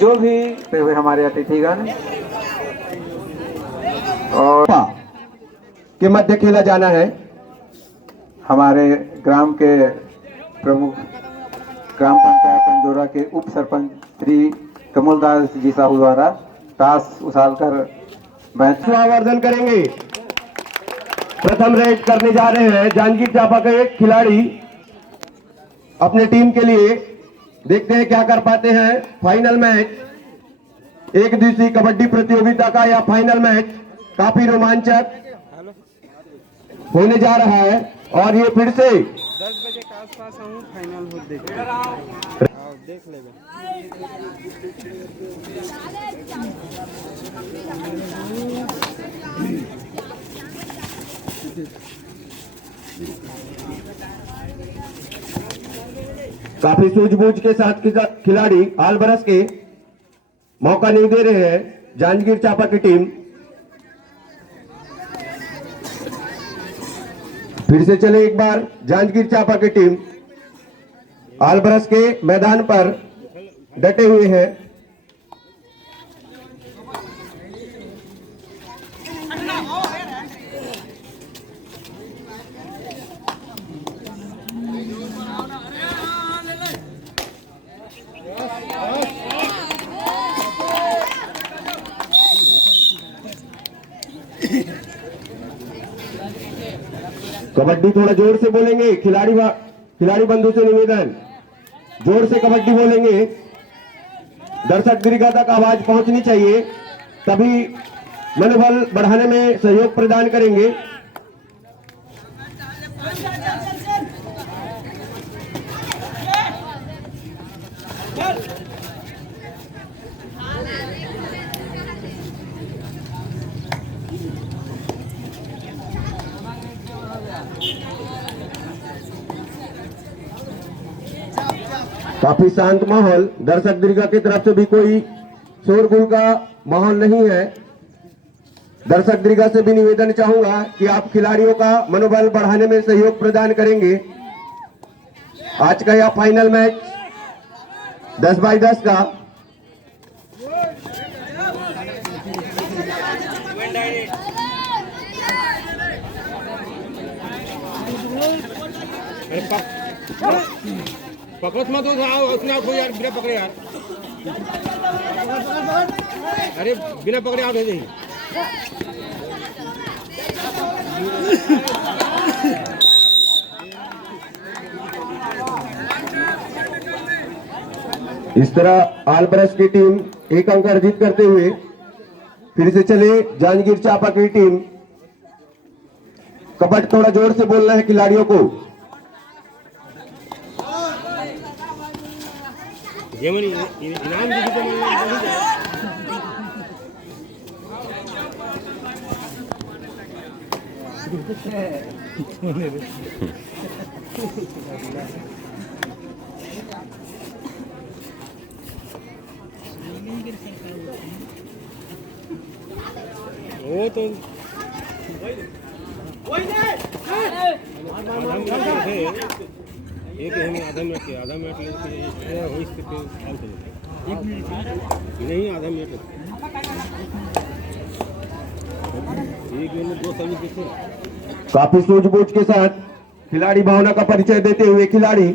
जो भी हुए हमारे अतिथिगण और के मध्य खेला जाना है। हमारे ग्राम के प्रमुख ग्राम पंचायत अंजोरा के उप सरपंच श्री कमलदास जी साहू द्वारा टास उछालकर मैच आवर्धन करेंगे। प्रथम रेड करने जा रहे हैं जांजगीर चांपा के एक खिलाड़ी अपने टीम के लिए। देखते हैं क्या कर पाते हैं। फाइनल मैच एक दिवसीय कबड्डी प्रतियोगिता का यह फाइनल मैच काफी रोमांचक होने जा रहा है और ये फिर से 10 बजे के आसपास हम फाइनल हो देख ले। काफी सूझबूझ के साथ खिलाड़ी आल बरस के मौका नहीं दे रहे हैं जांजगीर चांपा की टीम। फिर से चले एक बार जांजगीर चांपा की टीम आल बरस के मैदान पर डटे हुए हैं। कबड्डी थोड़ा जोर से बोलेंगे। खिलाड़ी बंधु से निवेदन, जोर से कबड्डी बोलेंगे। दर्शक दीर्घा तक आवाज पहुंचनी चाहिए, तभी मनोबल बढ़ाने में सहयोग प्रदान करेंगे। काफी शांत माहौल, दर्शक दीर्घा की तरफ से भी कोई शोरगुल का माहौल नहीं है। दर्शक दीर्घा से भी निवेदन चाहूंगा कि आप खिलाड़ियों का मनोबल बढ़ाने में सहयोग प्रदान करेंगे। आज का यह फाइनल मैच 10x10 का पकड़ मत उसने आपको यार बिना पकड़े यार। अरे बिना पकड़े आउट हो जाइए। इस तरह आल बरस की टीम एक अंक अर्जित करते हुए फिर से चले जांजगीर चांपा की टीम। कबड्डी थोड़ा जोर से बोलना है खिलाड़ियों को। इनाम वो तो एक आधा मिनट लेके हो सकते नहीं, आधा मिनट 1 मिनट 2 समय पीछे। काफी सूझबूझ के साथ खिलाड़ी भावना का परिचय देते हुए खिलाड़ी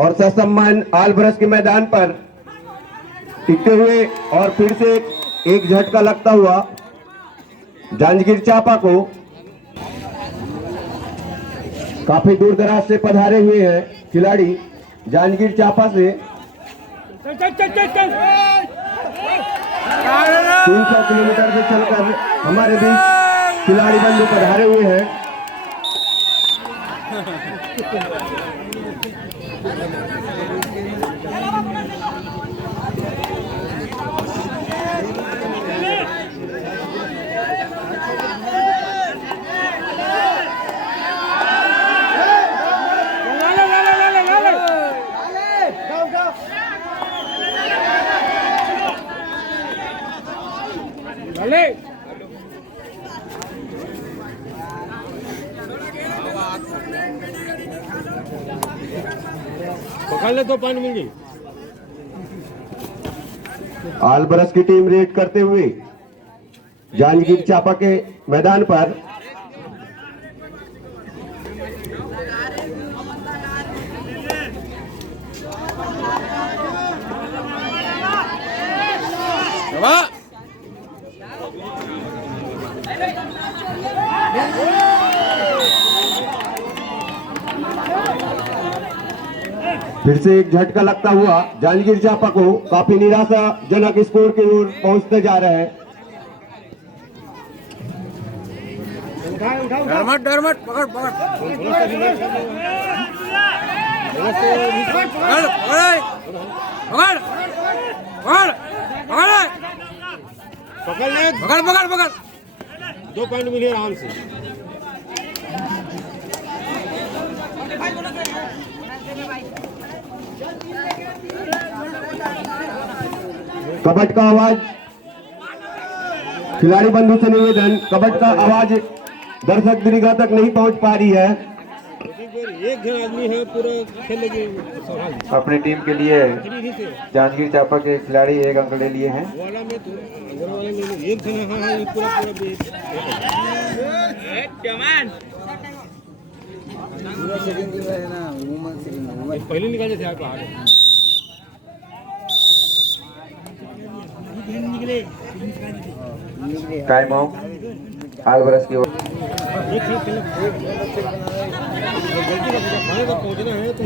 और ससम्मान आल बरस के मैदान पर टिकते हुए और फिर से एक झटका लगता हुआ जांजगीर चांपा को। काफी दूर दराज से पधारे हुए हैं खिलाड़ी जांजगीर चांपा से। 300 किलोमीटर से चलकर हमारे बीच खिलाड़ी बंधु पधारे हुए हैं। पकड़ फाइनल 2 पॉइंट मिल गई। आलबरस की टीम रेड करते हुए जांजगीर चांपा के मैदान पर फिर से एक झटका लगता हुआ जांजगीर चांपा को काफी निराशाजनक स्कोर की ओर पहुंचते जा रहे हैं। डर मत पकड़ पकड़ पकड़ पकड़ पकड़ 2 पॉइंट मिले आराम से। कबड्डी का आवाज खिलाड़ी बंधु से निवेदन, कबड्डी का आवाज दर्शक दीर्घा तक नहीं पहुंच पा रही है। एक जन आदमी है पूरा खेलने के सवाल अपनी टीम के लिए जांजगीर चांपा के खिलाड़ी 1 अंक ले लिए हैं। वाला में तो वाला में एक जन हां ये पूरा सेकंड है ना वुमन सेकंड पहले निकाले थे आप आगे टाइम आउट आलबरस की ओर। पहुंचना है तो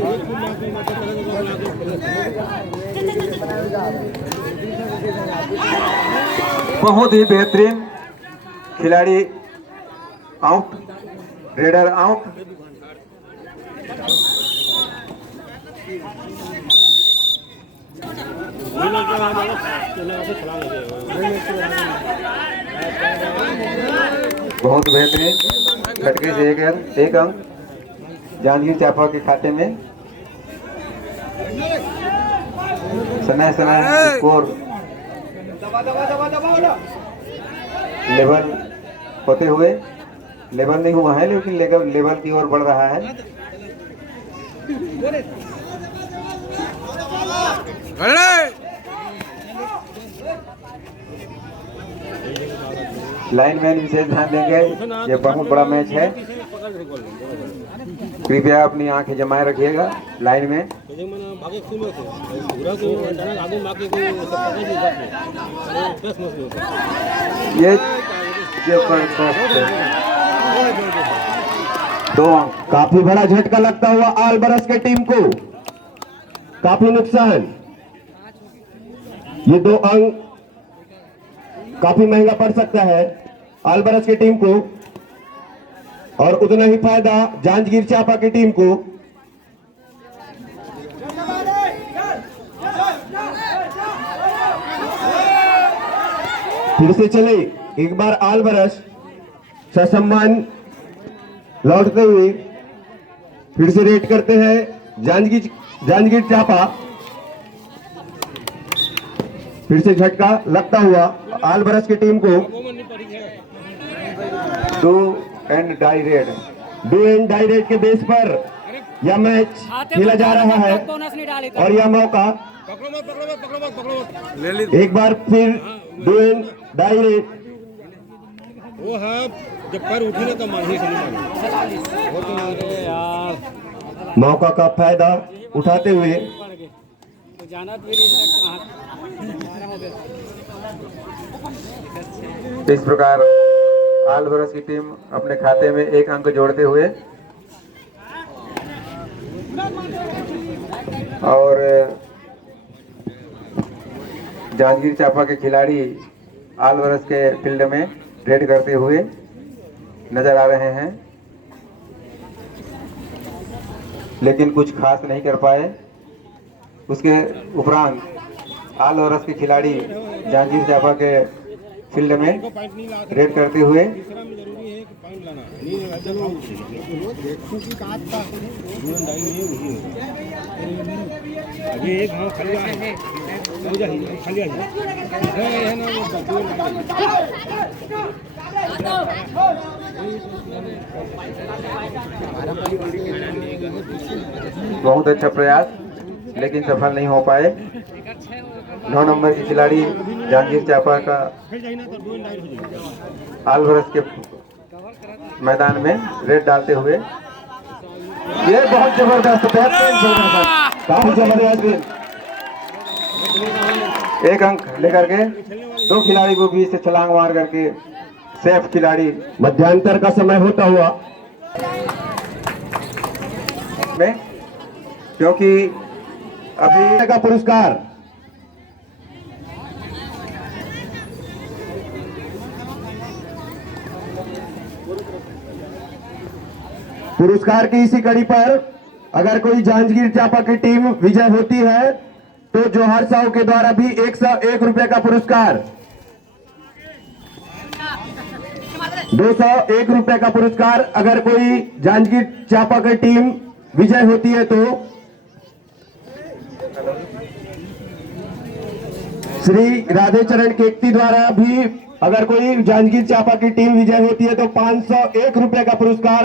बहुत ही बेहतरीन खिलाड़ी आउट, रेडर आउट। बहुत बेहतरीन झटके से एक अंक जांजगीर चांपा के खाते में। समय स्कोर लेवल होते हुए लेवल नहीं हुआ है, लेकिन लेवल की ओर बढ़ रहा है। लाइनमैन विशेष ध्यान देंगे, यह बहुत बड़ा मैच है। कृपया अपनी आंखें जमाए रखिएगा लाइन में। ये दो अंक। काफी बड़ा झटका लगता हुआ आलबरस के टीम को, काफी नुकसान। ये 2 अंक काफी महंगा पड़ सकता है आलबरस की टीम को, और उतना ही फायदा जांजगीर चांपा की टीम को। फिर से चले एक बार आलबरस ससम्मान लौटते हुए, फिर से रेड करते हैं जांजगीर चांपा। फिर से झटका लगता हुआ आलबरस की टीम को। 2 एंड डाई रेड के बेस पर यह मैच खेला जा रहा है, और यह मौका एक बार फिर 2 एंड डाई रेड। वो है जब पैर उठे ना तो मारने से नहीं मौका का फायदा उठाते हुए इस प्रकार आलबरस की टीम अपने खाते में 1 अंक जोड़ते हुए और जांजगीर चांपा के खिलाड़ी आलबरस के फील्ड में रेड करते हुए नजर आ रहे हैं, लेकिन कुछ खास नहीं कर पाए। उसके उपरांत आलबरस के खिलाड़ी जांजगीर चांपा के फील्ड में रेड करते हुए बहुत अच्छा प्रयास लेकिन सफल नहीं हो पाए। 9 नंबर की खिलाड़ी जांजगीर चांपा का आलवरस के मैदान में रेड डालते हुए, ये बहुत जबरदस्त काफी जबरदस्त एक अंक लेकर के 2 खिलाड़ी को बीच से छलांग मार करके सेफ खिलाड़ी मध्यांतर का समय होता हुआ में, क्योंकि अभी का पुरस्कार की इसी कड़ी पर अगर कोई जांजगीर चांपा की टीम विजय होती है तो जोहार साहू के द्वारा भी 101 रुपए का पुरस्कार, 201 रुपए का पुरस्कार अगर कोई जांजगीर चांपा की टीम विजय होती है तो श्री राधे चरण केकती द्वारा भी अगर कोई जांजगीर चांपा की टीम विजय होती है तो 501 रुपए का पुरस्कार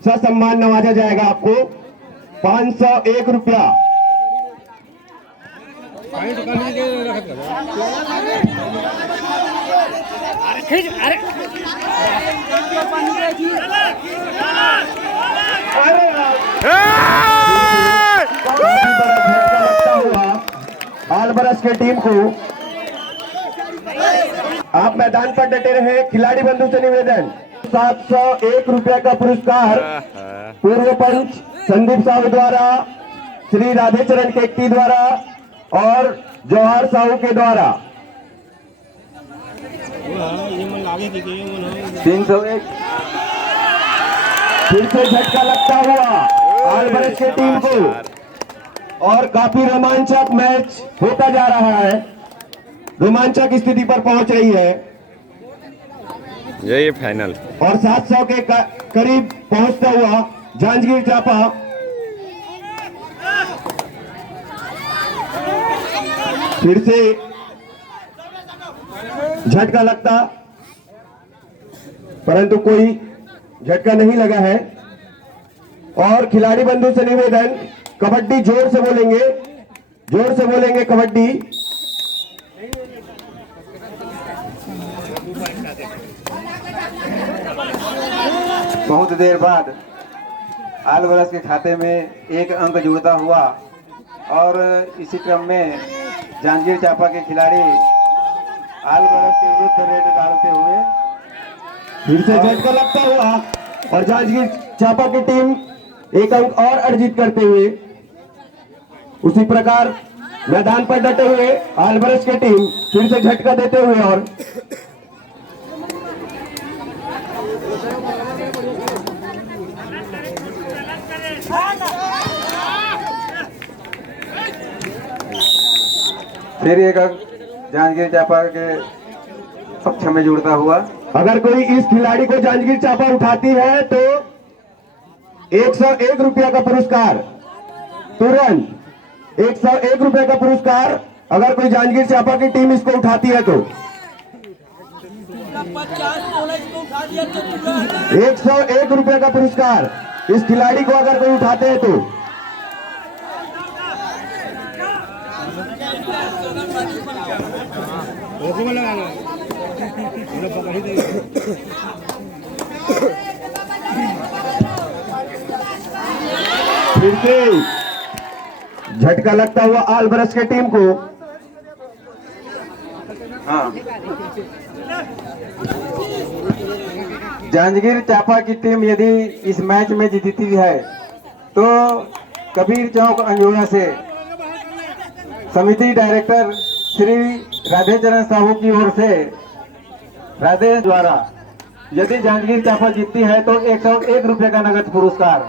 ससम्मान नवाजा जाएगा आपको। 501 रुपया। आलबरस के टीम को आप मैदान पर डटे रहे। खिलाड़ी बंधु से निवेदन, 701 रुपया का पुरस्कार पूर्व पंच संदीप साहू द्वारा, श्री राधे चरण केकती द्वारा और जवाहर साहू के द्वारा। 301 फिर से झटका लगता हुआ आलबरस की टीम को और काफी रोमांचक मैच होता जा रहा है, रोमांचक स्थिति पर पहुंच रही है। यही फाइनल और 700 के करीब पहुंचता हुआ जांजगीर चांपा फिर से झटका लगता, परंतु कोई झटका नहीं लगा है। और खिलाड़ी बंधु से निवेदन, कबड्डी जोर से बोलेंगे कबड्डी। बहुत देर बाद आलवरस के खाते में 1 अंक जुड़ता हुआ और इसी क्रम में जांजगीर चांपा के खिलाड़ी आलवरस के विरुद्ध रेड डालते हुए फिर से झटका लगता हुआ और जांजगीर चांपा की टीम 1 अंक और अर्जित करते हुए उसी प्रकार मैदान पर डटे हुए आलबरस की टीम फिर से झटका देते हुए और फिर 1 अंक जांजगीर चांपा के पक्ष में जुड़ता हुआ। अगर कोई इस खिलाड़ी को जांजगीर चांपा उठाती है तो 101 रुपया का पुरस्कार, तुरंत 101 रुपये का पुरस्कार अगर कोई जांजगीर चांपा की टीम इसको उठाती है तो 101 रुपये का पुरस्कार इस खिलाड़ी को अगर कोई उठाते हैं तो। फिर से झटका लगता हुआ आलबरस के टीम को। हाँ, जांजगीर चांपा की टीम यदि इस मैच में जीतती है तो कबीर चौक अंजोरा से समिति डायरेक्टर श्री राधे चरण साहू की ओर से राधे द्वारा यदि जांजगीर चांपा जीतती है तो 101 रुपये का नगद पुरस्कार।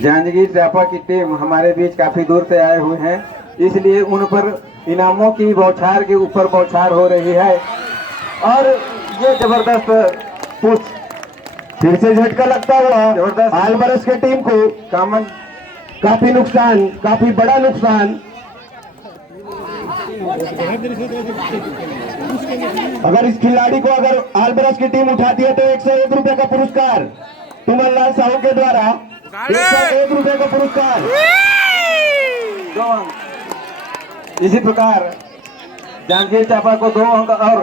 जांजगीर चांपा की टीम हमारे बीच काफी दूर से आए हुए हैं, इसलिए उन पर इनामों की बौछार के ऊपर बौछार हो रही है। और ये जबरदस्त पुश फिर से झटका लगता हुआ जबरदस्त। अल्वारेस की टीम को कामन काफी नुकसान, काफी बड़ा नुकसान। अगर इस खिलाड़ी को अगर अल्वारेस की टीम उठाती है तो 101 रुपए का पुरस्कार तुमनलाल साहू के द्वारा 101 रुपए का पुरस्कार। 2 अंक। इसी प्रकार जांजगीर चांपा को 2 अंक और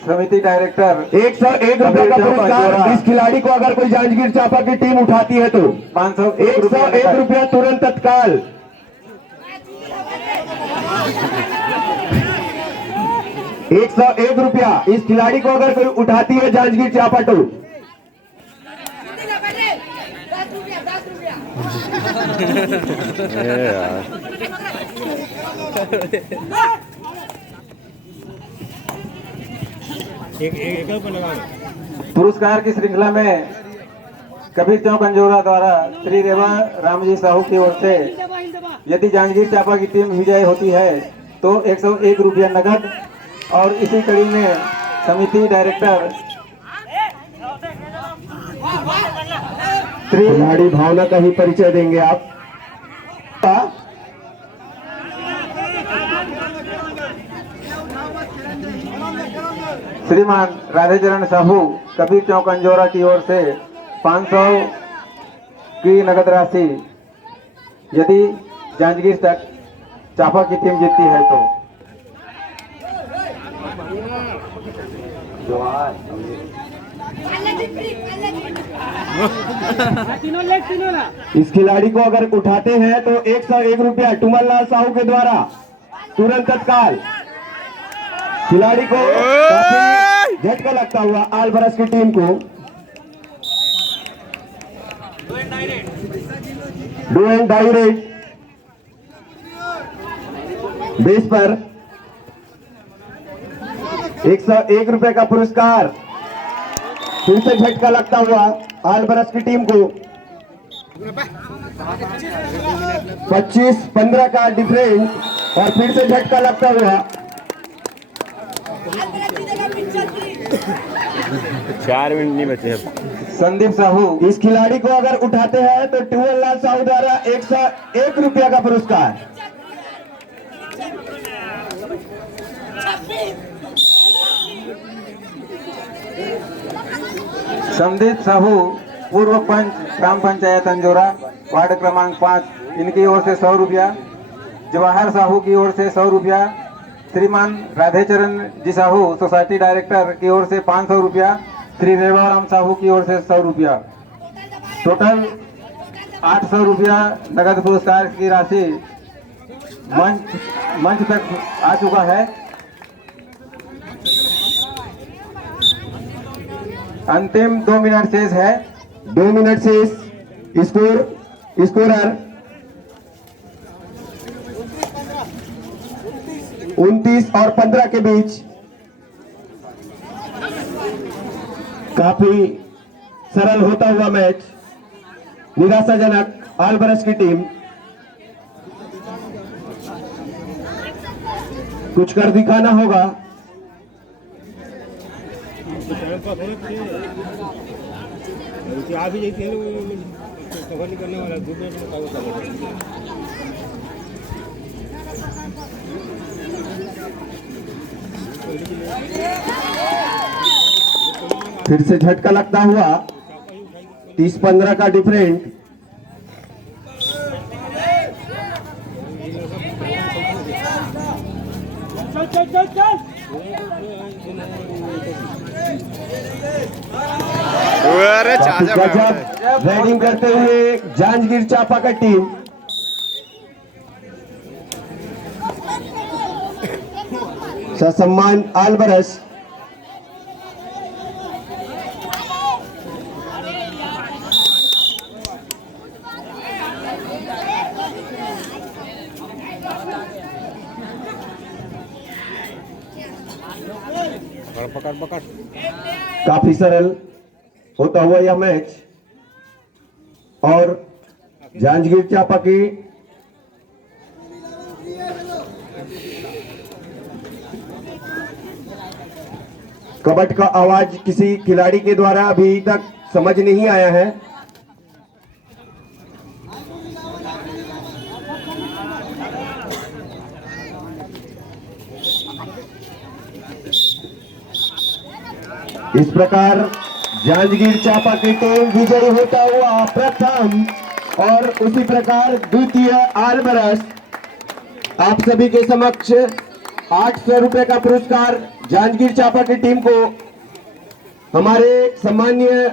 समिति डायरेक्टर 101 रुपए का पुरस्कार इस खिलाड़ी को अगर कोई जांजगीर चांपा की टीम उठाती है तो 501 101 रुपया तुरंत तत्काल। 101 रुपया इस खिलाड़ी को अगर कोई उठाती है जांजगीर चांपा तो। पुरस्कार की श्रृंखला में कबीर चौक अंजोरा द्वारा श्री रेवा रामजी साहू की ओर से यदि जांजगीर चांपा की टीम विजय होती है तो 101 रुपया नगद, और इसी कड़ी में समिति डायरेक्टर श्री खिलाड़ी भावना का ही परिचय देंगे आप। श्रीमान राधेचरण साहू कबीर चौक अंजोरा की ओर से 500 की नगद राशि यदि जांजगीर चांपा की टीम जीतती है तो। इस खिलाड़ी को अगर उठाते हैं तो 101 रुपया तुमनलाल साहू के द्वारा तुरंत तत्काल। खिलाड़ी को काफी झटका लगता हुआ अल्वारेस की टीम को डू एंड डायरेक्ट बेस पर 101 रुपए का पुरस्कार। फिर से झटका लगता हुआ अल्वारेस की टीम को 25-15 का डिफरेंस, और फिर से झटका लगता हुआ 4 मिनट नहीं बचे हैं। संदीप साहू इस खिलाड़ी को अगर उठाते हैं तो टूवनलाल साहू द्वारा 101 रुपया का पुरस्कार। संदीप साहू पूर्व पंच ग्राम पंचायत अंजोरा वार्ड क्रमांक 5, इनकी ओर से 100 रुपया। जवाहर साहू की ओर से 100 रुपया। श्रीमान राधेचरण जी साहू सोसाइटी डायरेक्टर की ओर से 500 रुपया। श्री रेवाराम साहू की ओर से 100 रुपया। टोटल 800 रुपया नगद पुरस्कार की राशि मंच तक आ चुका है। अंतिम 2 मिनट शेष है। 2 मिनट से स्कोरर 29 और 15 के बीच। काफी सरल होता हुआ मैच। निराशाजनक अल्वारेस की टीम कुछ कर दिखाना होगा। आप ही कवर नहीं करने वाला 2 मिनट में कवर कर। फिर से झटका लगता हुआ 30-15 का डिफरेंट। गजब रेडिंग करते हुए जांजगीर चांपा का टीम। ससम्मान अल्वारेस। पकड़ काफी सरल होता हुआ यह मैच, और जांजगीर चांपा की कबड्डी का आवाज किसी खिलाड़ी के द्वारा अभी तक समझ नहीं आया है। इस प्रकार जांजगीर चांपा की टीम विजयी होता हुआ प्रथम और उसी प्रकार द्वितीय आलबरस आप सभी के समक्ष 800 रुपए का पुरस्कार जांजगीर चांपा की टीम को हमारे सम्मानीय